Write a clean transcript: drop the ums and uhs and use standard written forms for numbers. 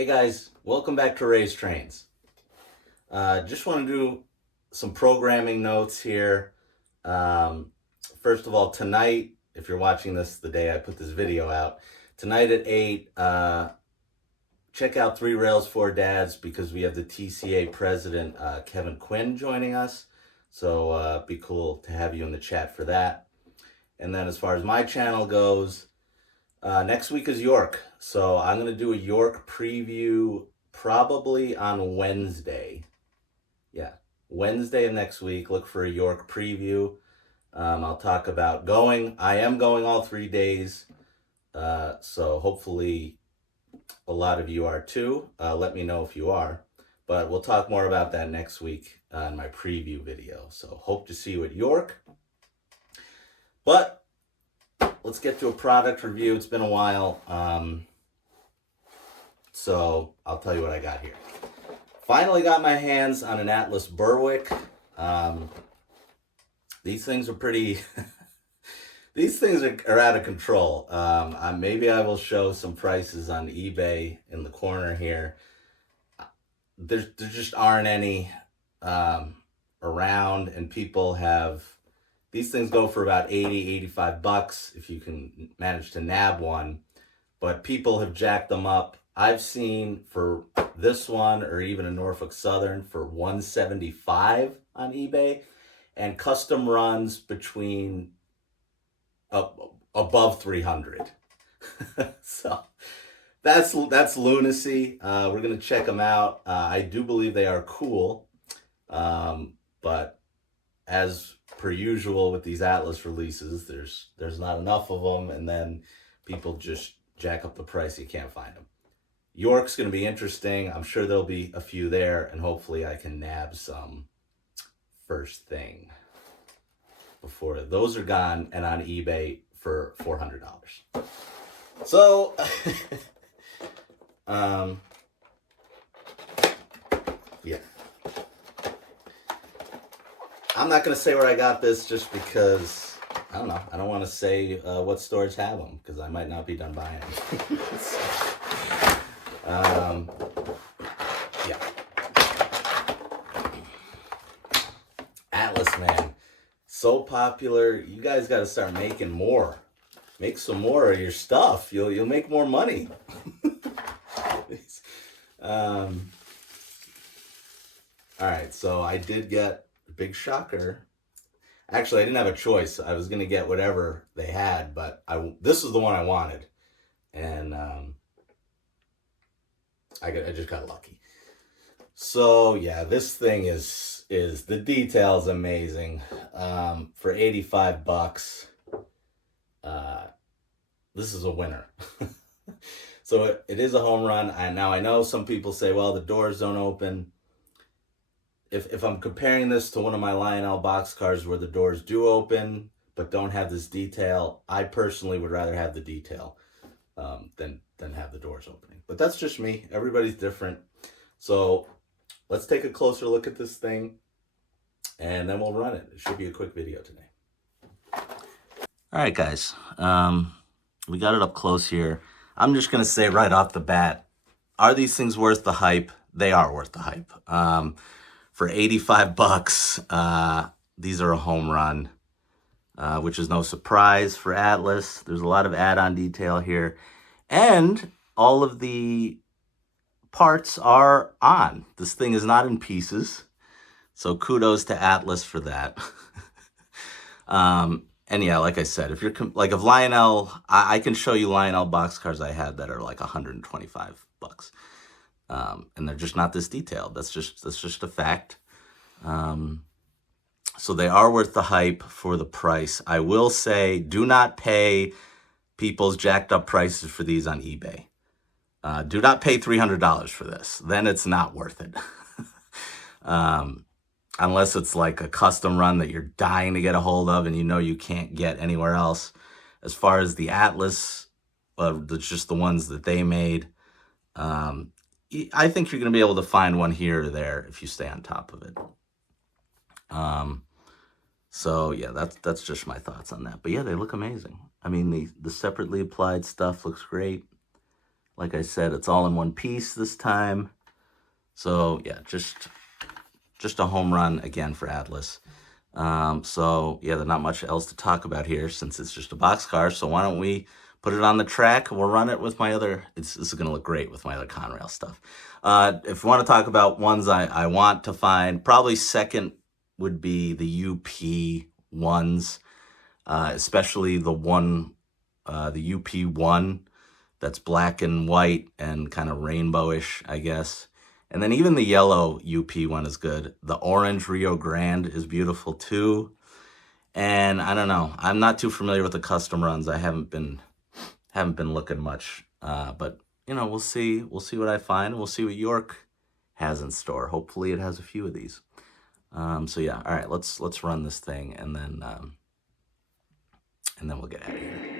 Hey guys, welcome back to Race Trains. Just want to do some programming notes here. Um, First of all, tonight, if you're watching this the day I put this video out, tonight at 8, check out 3 Rails 4 Dads because we have the TCA president, Kevin Quinn, joining us. So be cool to have you in the chat for that. And then as far as my channel goes, next week is York. So I'm going to do a York preview probably on Wednesday. Yeah, Wednesday of next week. Look for a York preview. I'll talk about going. I am going all 3 days. So hopefully a lot of you are too. Let me know if you are. But we'll talk more about that next week in my preview video. So hope to see you at York. But let's get to a product review. It's been a while. So I'll tell you what I got here. Finally got my hands on an Atlas Berwick. These things are pretty... These things are out of control. Maybe I will show some prices on eBay in the corner here. There just aren't any around, and people have... These things go for about 80, 85 bucks if you can manage to nab one. But people have jacked them up. I've seen for this one, or even a Norfolk Southern, for $175 on eBay. And custom runs between above 300. So that's lunacy. We're going to check them out. I do believe they are cool. But as per usual with these Atlas releases, there's not enough of them, and then people just jack up the price. You can't find them. York's going to be interesting. I'm sure there'll be a few there, and hopefully I can nab some first thing before those are gone and on eBay for $400. So, yeah. I'm not going to say where I got this just because, I don't know, I don't want to say what stores have them because I might not be done buying them. Yeah. Atlas, man. So popular. You guys got to start making more. Make some more of your stuff. You'll make more money. All right, so I did get a big shocker. Actually, I didn't have a choice. I was going to get whatever they had, but this is the one I wanted. And I just got lucky. So, yeah, this thing is the detail's amazing. For 85 bucks, this is a winner. So it is a home run. Now I know some people say, well, the doors don't open. If I'm comparing this to one of my Lionel boxcars where the doors do open but don't have this detail, I personally would rather have the detail than have the doors opening. But that's just me. Everybody's different. So let's take a closer look at this thing, and then we'll run it. It should be a quick video today. All right, guys. We got it up close here. I'm just going to say right off the bat, are these things worth the hype? They are worth the hype. For 85 bucks, these are a home run, which is no surprise for Atlas. There's a lot of add-on detail here, and all of the parts are on. This thing is not in pieces, so kudos to Atlas for that. And yeah, like I said, if you're like if Lionel, I can show you Lionel boxcars I had that are like 125 bucks. And they're just not this detailed. That's just a fact. So they are worth the hype for the price. I will say, do not pay people's jacked up prices for these on eBay. Do not pay $300 for this. Then it's not worth it. Unless it's like a custom run that you're dying to get a hold of and you know you can't get anywhere else. As far as the Atlas, just the ones that they made, I think you're going to be able to find one here or there if you stay on top of it. So yeah, that's just my thoughts on that. But yeah, they look amazing. I mean, the separately applied stuff looks great. Like I said, it's all in one piece this time. So yeah, just a home run again for Atlas. So yeah, there's not much else to talk about here since it's just a boxcar. So why don't we put it on the track? We'll run it with my other. This is going to look great with my other Conrail stuff. If you want to talk about ones I want to find, probably second would be the UP ones, especially the the UP one that's black and white and kind of rainbowish, I guess. And then even the yellow UP one is good. The orange Rio Grande is beautiful too. And I don't know, I'm not too familiar with the custom runs. I haven't been looking much. But you know, we'll see what I find. We'll see what York has in store. Hopefully it has a few of these. So yeah, all right, let's run this thing and then we'll get out of here.